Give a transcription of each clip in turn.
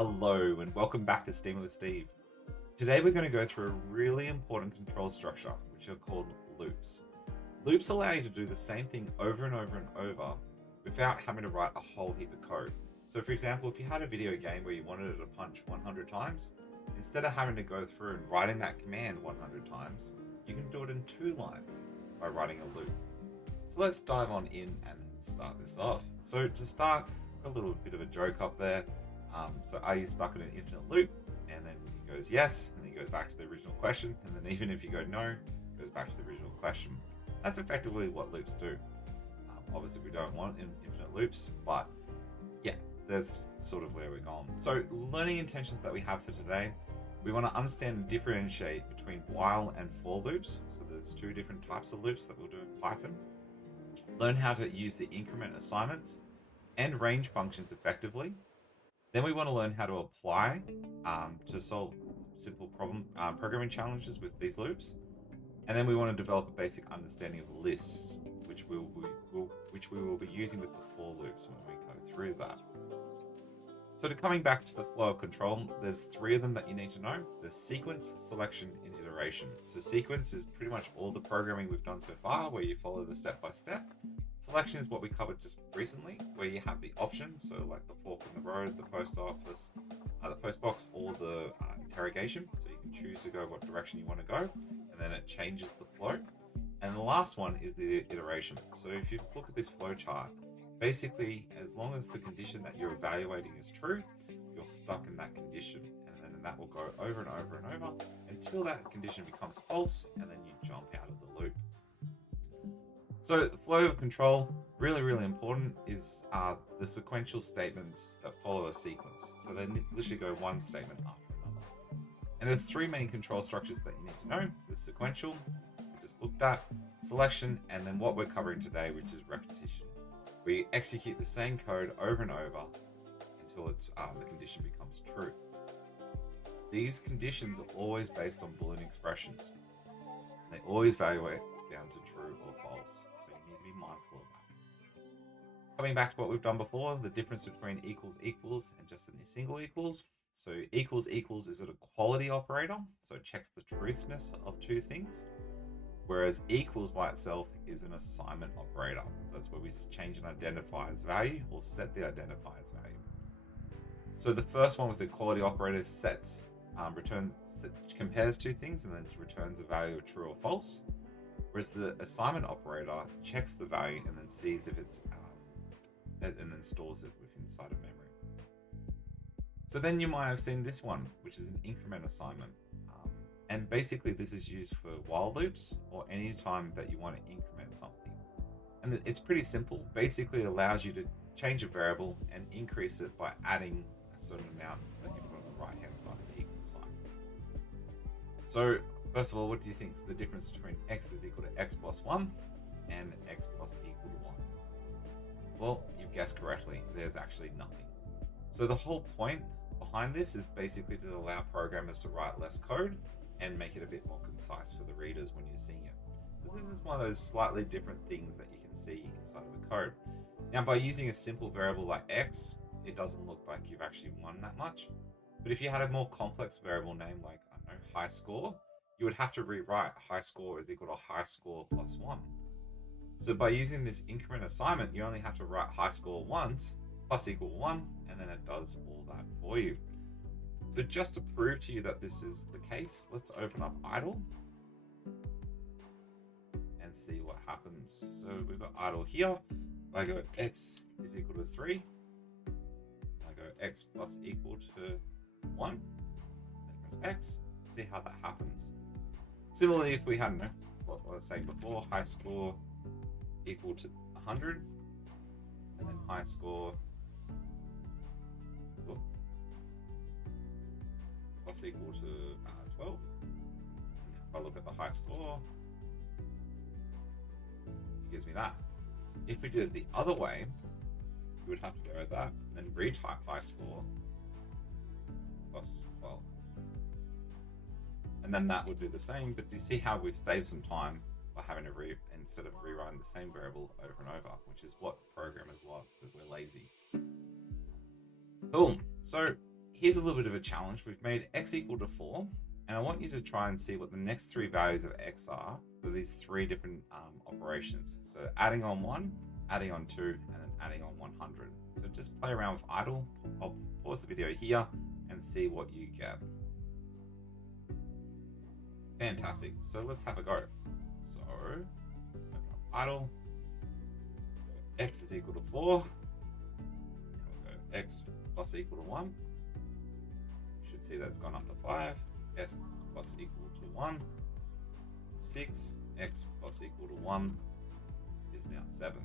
Hello and welcome back to Steam with Steve. Today we're going to go through a really important control structure, which are called loops. Loops allow you to do the same thing over and over and over without having to write a whole heap of code. So for example, if you had a video game where you wanted it to punch 100 times, instead of having to go through and writing that command 100 times, you can do it in 2 lines by writing a loop. So let's dive on in and start this off. So to start, a little bit of a joke up there. So are you stuck in an infinite loop? And then he goes yes, and then he goes back to the original question, and then even if you go no, it goes back to the original question. That's effectively what loops do. Obviously we don't want infinite loops, but yeah, that's sort of where we're going. So learning intentions that we have for today, we want to understand and differentiate between while and for loops. So there's 2 different types of loops that we'll do in Python. Learn how to use the increment assignments and range functions effectively. Then we want to learn how to apply to solve simple programming challenges with these loops. And then we want to develop a basic understanding of lists, which we will be using with the for loops when we go through that. So coming back to the flow of control, there's 3 of them that you need to know. There's sequence, selection, and iteration. So sequence is pretty much all the programming we've done so far, where you follow the step-by-step. Selection is what we covered just recently, where you have the options, so like the fork in the road, the post office, the post box, or the interrogation. So you can choose to go what direction you want to go, and then it changes the flow. And the last one is the iteration. So if you look at this flow chart, basically, as long as the condition that you're evaluating is true, you're stuck in that condition. And then that will go over and over and over until that condition becomes false, and then you jump out of the loop. So the flow of control, really, really important, is the sequential statements that follow a sequence. So they literally go one statement after another. And there's 3 main control structures that you need to know. There's sequential, we just looked at, selection, and then what we're covering today, which is repetition. We execute the same code over and over until the condition becomes true. These conditions are always based on Boolean expressions. They always evaluate down to true or false, so you need to be mindful of that. Coming back to what we've done before, the difference between equals equals and just a single equals. So equals equals is an equality operator, so it checks the truthness of 2 things. Whereas equals by itself is an assignment operator. So that's where we change an identifier's value or set the identifier's value. So the first one with the equality operator compares 2 things and then returns a value of true or false. Whereas the assignment operator checks the value and then sees if it's and then stores it inside of memory. So then you might have seen this one, which is an increment assignment. And basically this is used for while loops or any time that you want to increment something. And it's pretty simple. Basically allows you to change a variable and increase it by adding a certain amount that you put on the right hand side of the equal sign. So first of all, what do you think is the difference between x is equal to x plus 1 and x plus equal to 1? Well, you've guessed correctly. There's actually nothing. So the whole point behind this is basically to allow programmers to write less code and make it a bit more concise for the readers when you're seeing it. So this is one of those slightly different things that you can see inside of a code. Now, by using a simple variable like x, it doesn't look like you've actually won that much. But if you had a more complex variable name like, I don't know, high score, you would have to rewrite high score is equal to high score plus 1. So by using this increment assignment, you only have to write high score once plus equal 1, and then it does all that for you. So just to prove to you that this is the case, let's open up idle and see what happens. So we've got idle here. If I go x is equal to 3, I go x plus equal to 1, then press x, see how that happens. Similarly, if we had, what I was saying before, high score equal to 100, and then high score plus equal to 12. If I look at the high score, it gives me that. If we did it the other way, we would have to go with that and then retype high score plus 12. And then that would do the same, but you see how we've saved some time by having to instead of rewriting the same variable over and over, which is what programmers love because we're lazy. Cool. So here's a little bit of a challenge. We've made x equal to 4, and I want you to try and see what the next three values of x are for these three different operations. So adding on 1, adding on 2, and then adding on 100. So just play around with idle. I'll pause the video here and see what you get. Fantastic. So let's have a go. So open up idle. X is equal to 4. And we'll go x plus equal to 1. You should see that's gone up to 5. X plus equal to 1. 6. X plus equal to 1 is now 7.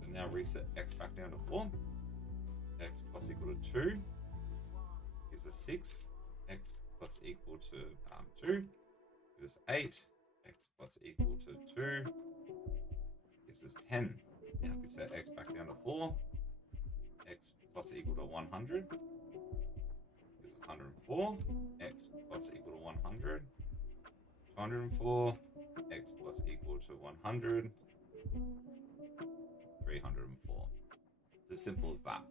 So now reset x back down to 4. X plus equal to 2 gives us 6. X plus equal to 2 gives us 8. X plus equal to 2 gives us 10. Now if we set x back down to 4, x plus equal to 100 gives us 104. X plus equal to 100, 204. X plus equal to 100, 304. It's as simple as that.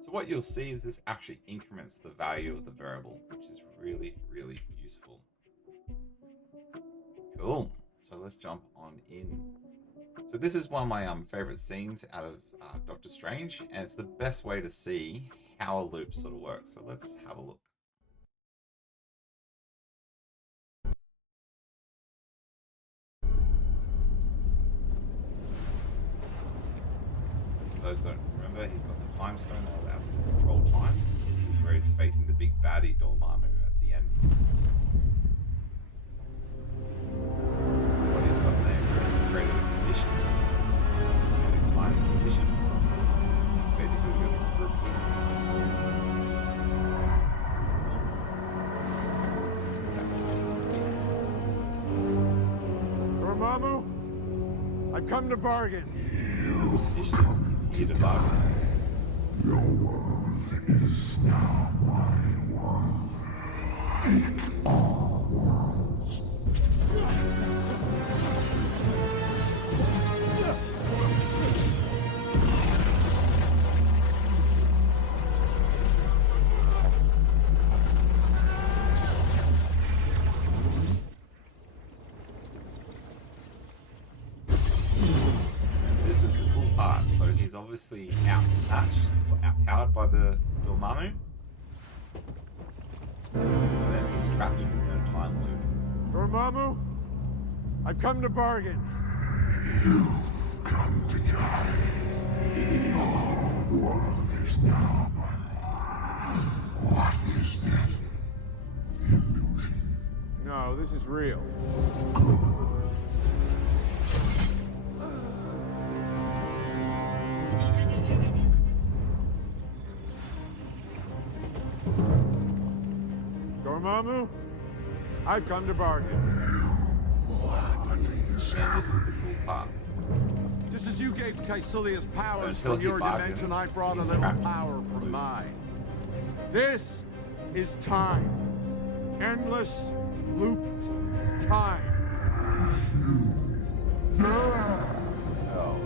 So what you'll see is this actually increments the value of the variable, which is really, really useful. Cool. So let's jump on in. So this is one of my favorite scenes out of Doctor Strange, and it's the best way to see how a loop sort of works. So let's have a look. So for those that don't remember, he's got the time stone that allows him to control time. This is where he's facing the big baddie Dormammu at the end. What he's done there is he's created a condition, a time condition. It's basically going to repeat this. Dormammu, I've come to bargain. He's here to bargain. Your world is now my world. All worlds. This is the cool part. So he's obviously outmatched or outpowered by the Dormammu. And then he's trapped in a time loop. Dormammu, I've come to bargain. You've come to die. Your world is now mine. What is this? Illusion. No, this is real. Dormammu, I've come to bargain. And this is the cool part. Just as you gave Caecilius powers Until from he your bargains, dimension, I brought a he's little trapped. power from mine. This is time. Endless, looped time. Oh.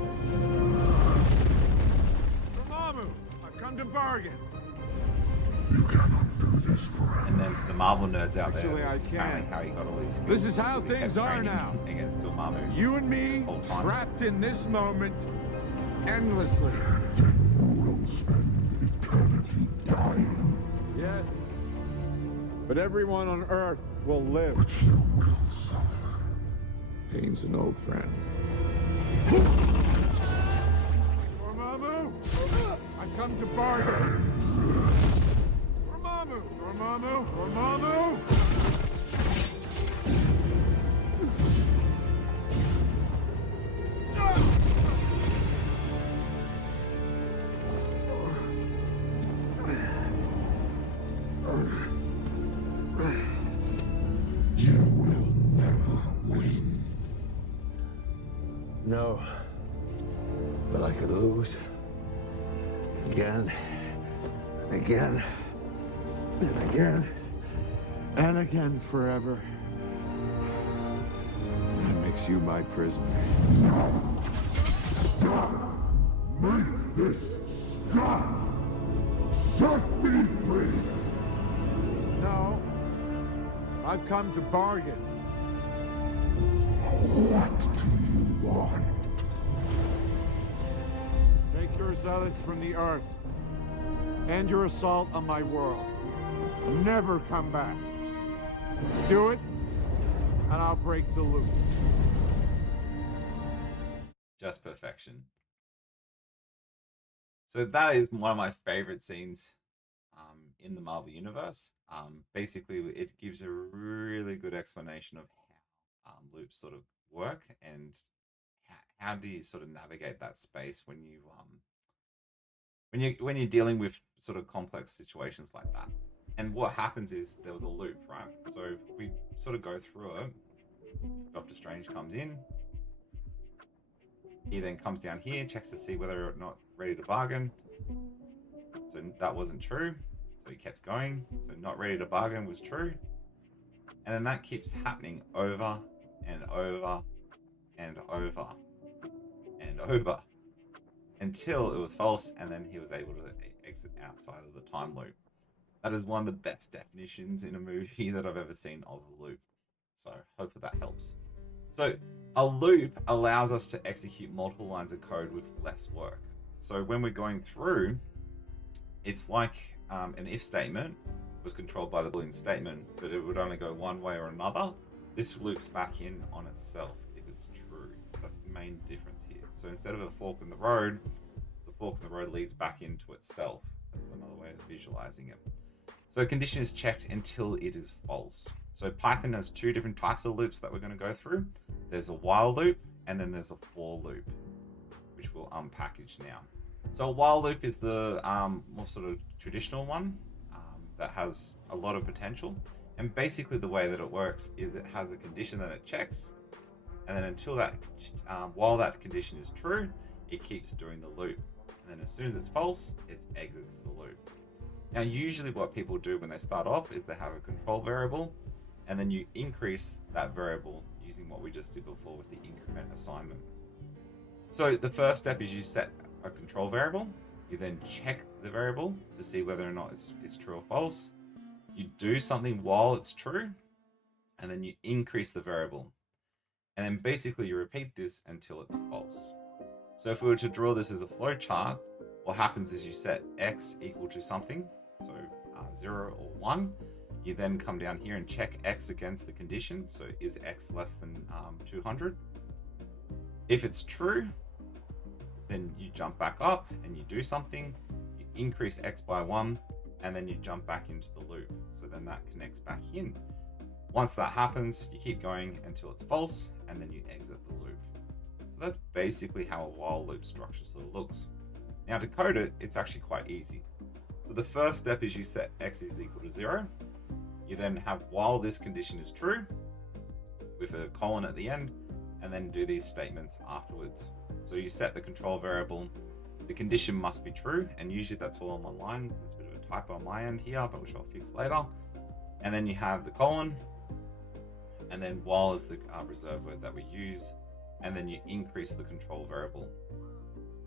Dormammu, I've come to bargain. You cannot do this forever. And then for the Marvel nerds out there, Actually, this is I apparently can. how he got all these skills. This is how He kept things are training now. Against Dormammu. You and me, this whole time. trapped in this moment, endlessly. Then you will spend eternity dying. Yes. But everyone on Earth will live. But you will suffer. Pain's an old friend. Dormammu, I've come to bargain. Dormammu, Dormammu, Dormammu. You will never win. No. But I could lose. Again. And again. And again. And again forever. That makes you my prisoner. Stop! Make this stop! Set me free! I've come to bargain. What do you want? Take your zealots from the earth. End your assault on my world. Never come back. Do it, and I'll break the loop. Just perfection. So that is one of my favorite scenes in the Marvel Universe. Basically, it gives a really good explanation of how loops sort of work and how do you sort of navigate that space when you're dealing with sort of complex situations like that. And what happens is there was a loop, right? So we sort of go through it. Doctor Strange comes in. He then comes down here, checks to see whether or not ready to bargain. So that wasn't true. So he kept going. So not ready to bargain was true. And then that keeps happening over and over and over and over until it was false, and then he was able to exit outside of the time loop. That is one of the best definitions in a movie that I've ever seen of a loop. So hopefully that helps. So a loop allows us to execute multiple lines of code with less work. So when we're going through, it's like an if statement was controlled by the Boolean statement, but it would only go one way or another. This loops back in on itself if it's true. That's the main difference here. So instead of a fork in the road, the fork in the road leads back into itself. That's another way of visualizing it. So a condition is checked until it is false. So Python has two different types of loops that we're going to go through. There's a while loop and then there's a for loop, which we'll unpackage now. So a while loop is the more sort of traditional one that has a lot of potential. And basically the way that it works is it has a condition that it checks, and then until that, while that condition is true, it keeps doing the loop. And then as soon as it's false, it exits the loop. Now, usually what people do when they start off is they have a control variable, and then you increase that variable using what we just did before with the increment assignment. So the first step is you set a control variable. You then check the variable to see whether or not it's true or false. You do something while it's true, and then you increase the variable. And then basically you repeat this until it's false. So if we were to draw this as a flow chart, what happens is you set x equal to something, so 0 or 1. You then come down here and check x against the condition. So is x less than 200? If it's true, then you jump back up and you do something, you increase x by 1, and then you jump back into the loop. So then that connects back in. Once that happens, you keep going until it's false, and then you exit the loop. So that's basically how a while loop structure sort of looks. Now to code it, it's actually quite easy. So the first step is you set x is equal to 0. You then have while this condition is true, with a colon at the end, and then do these statements afterwards. So you set the control variable, the condition must be true, and usually that's all on one line. There's a bit of a typo on my end here, but which I'll fix later. And then you have the colon, and then while is the reserve word that we use, and then you increase the control variable.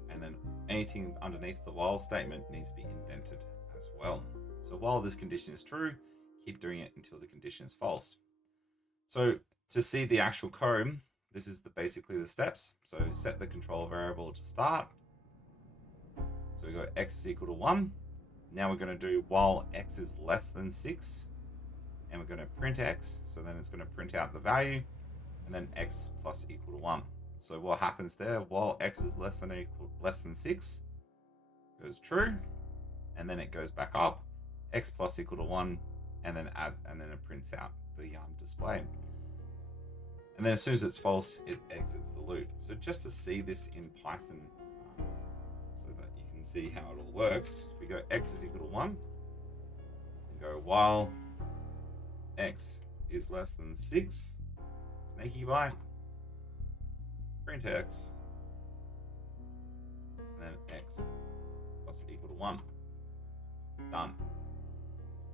And then anything underneath the while statement needs to be indented as well. So while this condition is true, keep doing it until the condition is false. So to see the actual code, this is basically the steps. So set the control variable to start. So we go x is equal to 1. Now we're going to do while x is less than 6. And we're going to print x. So then it's going to print out the value. And then x plus equal to 1. So what happens there? While x is less than 6 goes true. And then it goes back up. X plus equal to 1. And then it prints out the display. And then as soon as it's false, it exits the loop. So just to see this in Python, so that you can see how it all works, if we go x is equal to 1, and go while x is less than 6, snaky bite, print x, and then x plus equal to 1. Done.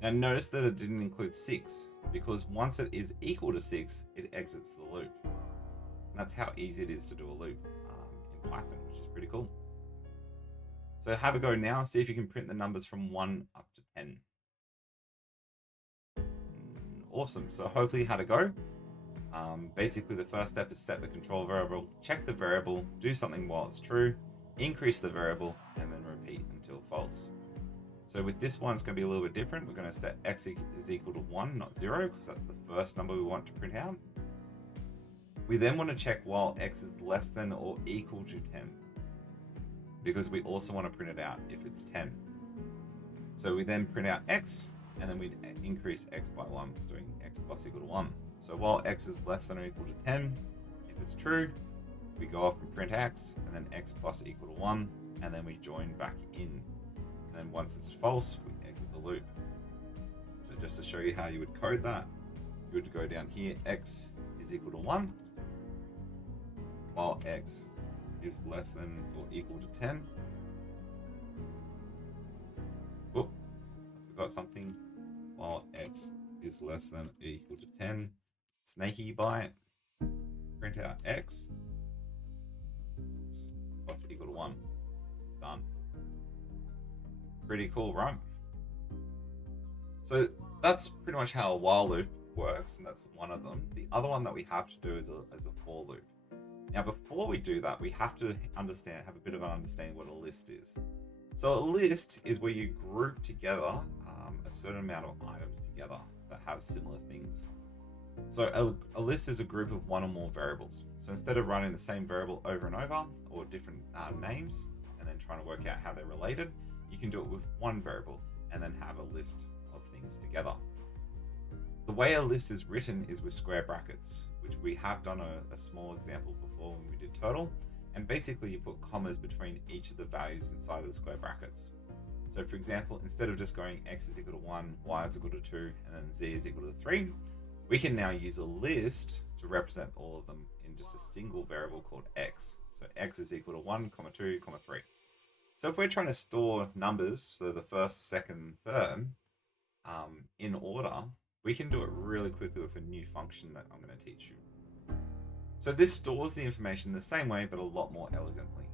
Now notice that it didn't include 6, because once it is equal to 6, it exits the loop. And that's how easy it is to do a loop in Python, which is pretty cool. So have a go now, see if you can print the numbers from 1 up to 10. Awesome. So hopefully you had a go. Basically, the first step is set the control variable, check the variable, do something while it's true, increase the variable, and then repeat until false. So with this one, it's going to be a little bit different. We're going to set x is equal to 1, not 0, because that's the first number we want to print out. We then want to check while x is less than or equal to 10, because we also want to print it out if it's 10. So we then print out x, and then we increase x by 1, doing x plus equal to 1. So while x is less than or equal to 10, if it's true, we go off and print x, and then x plus equal to 1, and then we join back in. And then once it's false, we exit the loop. So just to show you how you would code that, you would go down here, x is equal to 1, while x is less than or equal to 10. Oh, I forgot something. While x is less than or equal to 10, snaky byte, print out x plus equal to 1. Done. Pretty cool, right? So that's pretty much how a while loop works, and that's one of them. The other one that we have to do is a for loop. Now, before we do that, we have to have a bit of an understanding what a list is. So a list is where you group together a certain amount of items together that have similar things. So a list is a group of one or more variables. So instead of running the same variable over and over, or different names, and then trying to work out how they're related, you can do it with one variable and then have a list of things together. The way a list is written is with square brackets, which we have done a small example before when we did total. And basically you put commas between each of the values inside of the square brackets. So for example, instead of just going x is equal to 1, y is equal to 2, and then z is equal to 3, we can now use a list to represent all of them in just a single variable called x. So x is equal to 1, 2, 3. So if we're trying to store numbers, so the first, second, third, in order, we can do it really quickly with a new function that I'm going to teach you. So this stores the information the same way, but a lot more elegantly.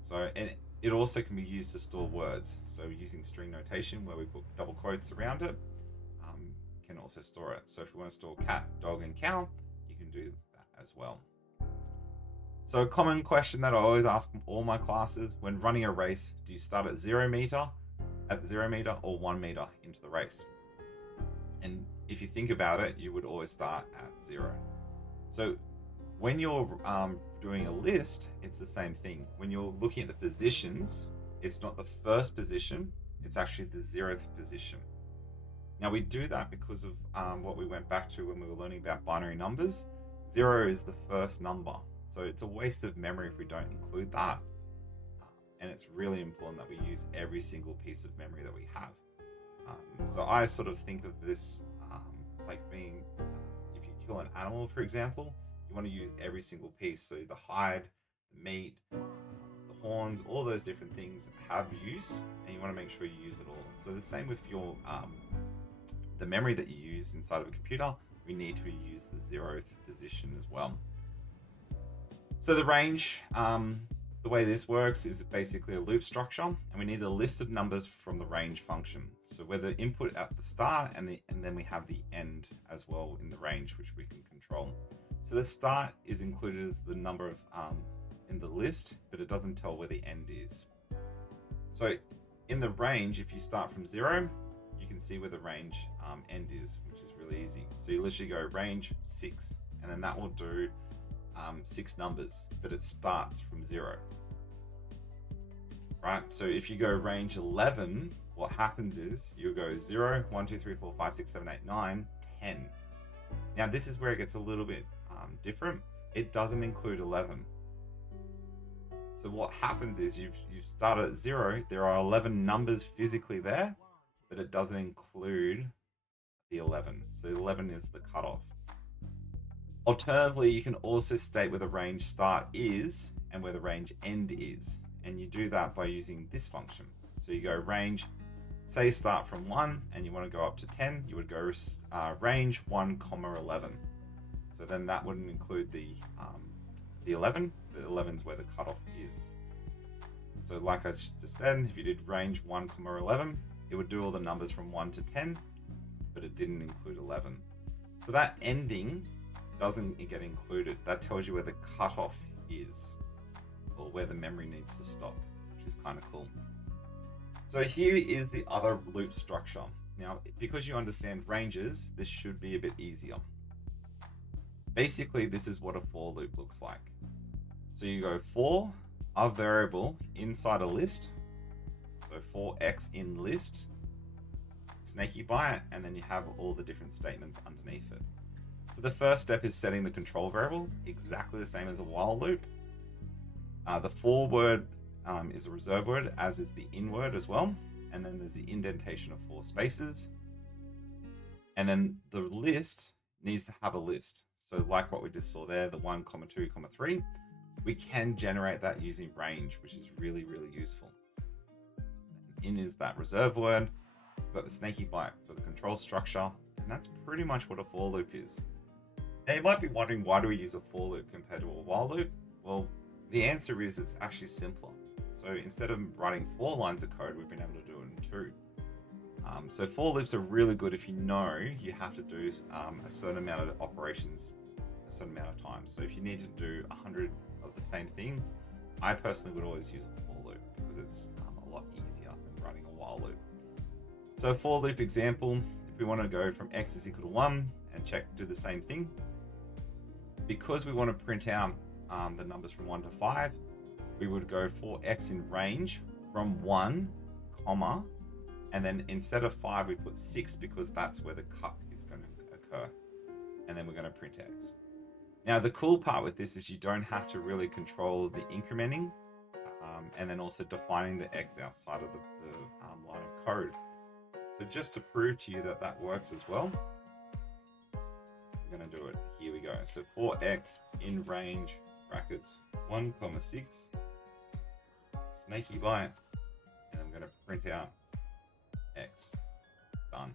So, and it also can be used to store words. So using string notation, where we put double quotes around it, can also store it. So if you want to store cat, dog, and cow, you can do that as well. So a common question that I always ask all my classes: when running a race, do you start at 0 meter, or 1 meter into the race? And if you think about it, you would always start at 0. So when you're doing a list, it's the same thing. When you're looking at the positions, it's not the first position, it's actually the 0th position. Now we do that because of what we went back to when we were learning about binary numbers. 0 is the first number. So it's a waste of memory if we don't include that. And it's really important that we use every single piece of memory that we have. So I sort of think of this like being, if you kill an animal, for example, you want to use every single piece. So the hide, the meat, the horns, all those different things have use, and you want to make sure you use it all. So the same with your the memory that you use inside of a computer, we need to use the 0th position as well. So the range, the way this works is basically a loop structure, and we need a list of numbers from the range function. So we're the input at the start, and then we have the end as well in the range, which we can control. So the start is included as the number of in the list, but it doesn't tell where the end is. So in the range, if you start from 0, you can see where the range end is, which is really easy. So you literally go range 6, and then that will do 6 numbers, but it starts from 0. Right, so if you go range 11, what happens is you go 0, 1, 2, 3, 4, 5, 6, 7, 8, 9, 10. Now this is where it gets a little bit different. It doesn't include 11. So what happens is you start at 0, there are 11 numbers physically there, but it doesn't include the 11. So 11 is the cutoff. Alternatively, you can also state where the range start is and where the range end is. And you do that by using this function. So you go range, say start from 1 and you want to go up to 10, you would go range 1, 11. So then that wouldn't include the 11, but 11 is where the cutoff is. So like I just said, if you did range 1, 11, it would do all the numbers from 1 to 10, but it didn't include 11. So that ending doesn't get included. That tells you where the cutoff is, or where the memory needs to stop, which is kind of cool. So here is the other loop structure. Now, because you understand ranges, this should be a bit easier. Basically, this is what a for loop looks like. So you go for a variable inside a list. So for x in list, snaky byte, and then you have all the different statements underneath it. So the first step is setting the control variable, exactly the same as a while loop. The for word is a reserve word, as is the in word as well. And then there's the indentation of 4 spaces. And then the list needs to have a list. So like what we just saw there, the 1, 2, 3, we can generate that using range, which is really, really useful. In is that reserve word. We've got the snaky byte for the control structure. And that's pretty much what a for loop is. Now you might be wondering, why do we use a for loop compared to a while loop? Well, the answer is it's actually simpler. So instead of writing 4 lines of code, we've been able to do it in 2. So for loops are really good if you know you have to do a certain amount of operations a certain amount of times. So if you need to do 100 of the same things, I personally would always use a for loop because it's a lot easier than writing a while loop. So for loop example, if we want to go from x is equal to 1 and do the same thing, because we want to print out the numbers from 1 to 5, we would go for x in range from 1, comma, and then instead of 5, we put 6 because that's where the cut is going to occur. And then we're going to print x. Now, the cool part with this is you don't have to really control the incrementing and then also defining the x outside of the line of code. So just to prove to you that that works as well, we're going to do it. Here we go. So for x in range brackets 1, 6, snaky byte, and I'm going to print out x. Done.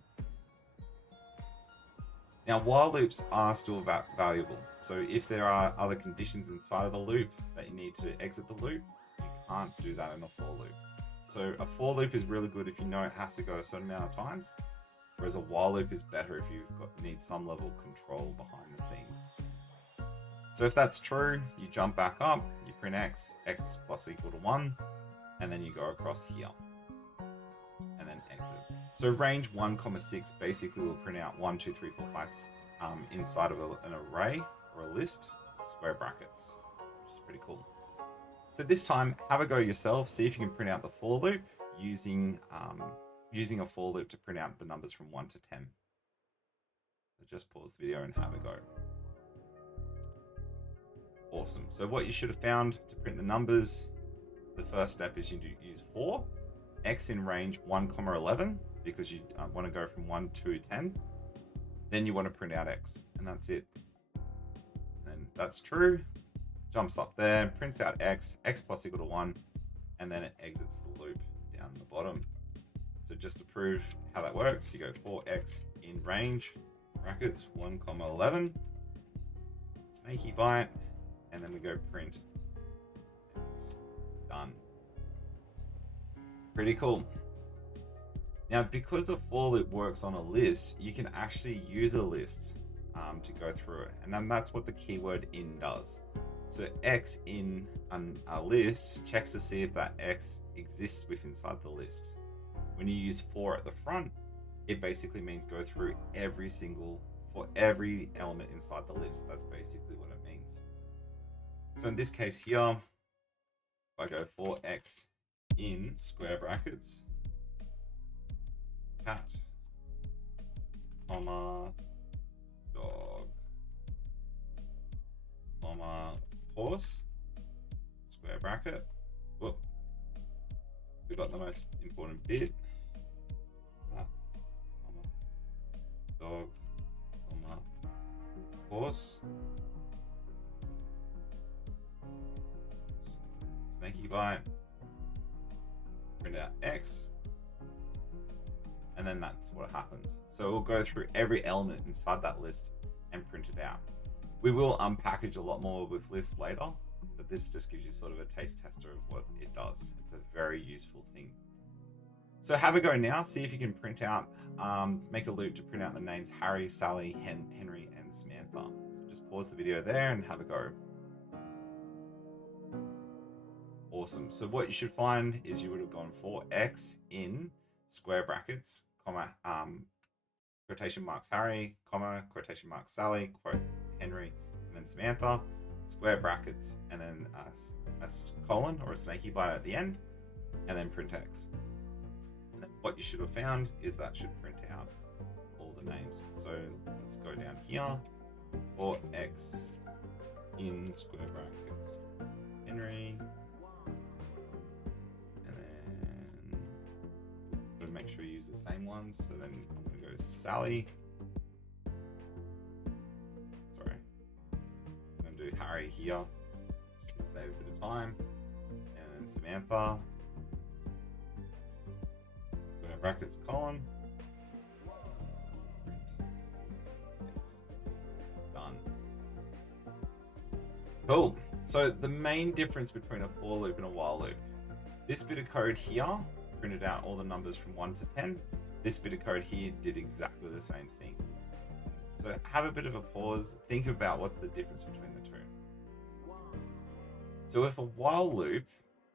Now, while loops are still valuable. So if there are other conditions inside of the loop that you need to exit the loop, you can't do that in a for loop. So a for loop is really good if you know it has to go a certain amount of times, whereas a while loop is better if need some level of control behind the scenes. So if that's true, you jump back up, you print x plus equal to 1, and then you go across here, and then exit. So range 1, 6 basically will print out 1, 2, 3, 4, 5 inside of an array or a list, square brackets, which is pretty cool. So this time, have a go yourself, see if you can print out the for loop using a for loop to print out the numbers from 1 to 10. So just pause the video and have a go. Awesome. So what you should have found to print the numbers, the first step is you use for x in range 1, 11, because you want to go from 1 to 10. Then you want to print out x, and that's it. And that's true. Jumps up there, prints out x plus equal to 1, and then it exits the loop down the bottom. So just to prove how that works, you go for x in range brackets 1, 11, snaky byte, and then we go print x. Done. Pretty cool. Now, because the for loop works on a list, you can actually use a list to go through it. And then that's what the keyword in does. So x in a list checks to see if that x exists inside the list. When you use for at the front, it basically means go through for every element inside the list. That's basically what it means. So in this case here, if I go for x in square brackets, cat, comma, dog, comma, horse, square bracket. Whoop. We got the most important bit. Cat, comma, dog, comma, horse. Snaky byte. Print out x. And then that's what happens. So we'll go through every element inside that list and print it out. We will unpackage a lot more with lists later, but this just gives you sort of a taste tester of what it does. It's a very useful thing. So have a go now. See if you can print out, make a loop to print out the names Harry, Sally, Henry, and Samantha. So just pause the video there and have a go. Awesome. So what you should find is you would have gone for X in square brackets, comma, quotation marks Harry, comma, quotation marks Sally, quote Henry, and then Samantha, square brackets, and then a colon or a snaky bite at the end, and then print X. And then what you should have found is that should print out all the names. So let's go down here for X in square brackets, Henry, and then make sure you use the same ones. So then I'm going to go Sally. Sorry. I'm going to do Harry here. Save a bit of time. And then Samantha. Square brackets, colon. Yes. Done. Cool. So the main difference between a for loop and a while loop. This bit of code here printed out all the numbers from 1 to 10. This bit of code here did exactly the same thing. So have a bit of a pause, think about what's the difference between the two. So with a while loop,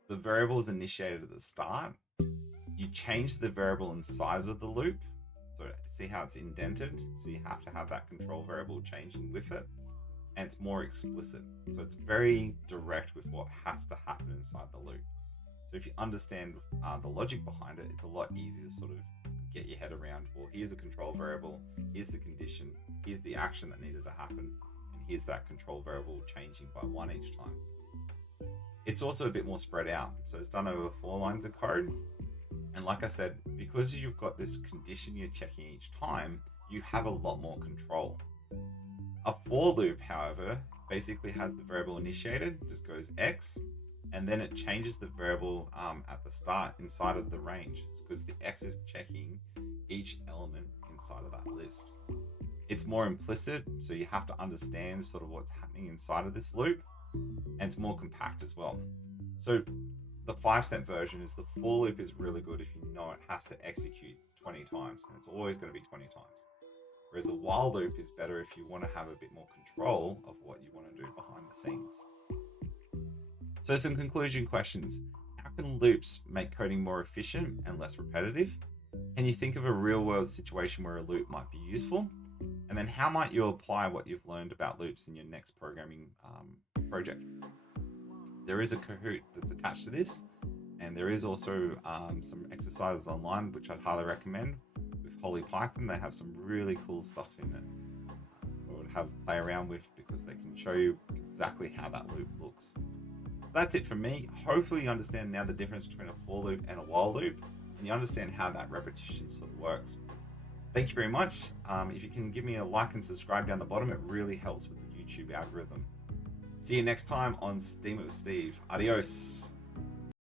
the variable is initiated at the start. You change the variable inside of the loop. So see how it's indented? So you have to have that control variable changing with it. And it's more explicit. So it's very direct with what has to happen inside the loop. So if you understand the logic behind it, it's a lot easier to sort of get your head around, well, here's a control variable, here's the condition, here's the action that needed to happen, and here's that control variable changing by 1 each time. It's also a bit more spread out. So it's done over 4 lines of code. And like I said, because you've got this condition you're checking each time, you have a lot more control. A for loop, however, basically has the variable initiated, just goes X, and then it changes the variable at the start inside of the range because the X is checking each element inside of that list. It's more implicit, so you have to understand sort of what's happening inside of this loop, and it's more compact as well. So the 5-cent version is the for loop is really good if you know it has to execute 20 times, and it's always going to be 20 times. Whereas the while loop is better if you want to have a bit more control of what you want to do behind the scenes. So some conclusion questions. How can loops make coding more efficient and less repetitive? Can you think of a real world situation where a loop might be useful? And then how might you apply what you've learned about loops in your next programming project? There is a Kahoot that's attached to this, and there is also some exercises online, which I'd highly recommend. With Holy Python, they have some really cool stuff in it. I would have play around with because they can show you exactly how that loop looks. So that's it from me. Hopefully you understand now the difference between a for loop and a while loop, and you understand how that repetition sort of works. Thank you very much. If you can give me a like and subscribe down the bottom, it really helps with the YouTube algorithm. See you next time on Steam It with Steve. Adios.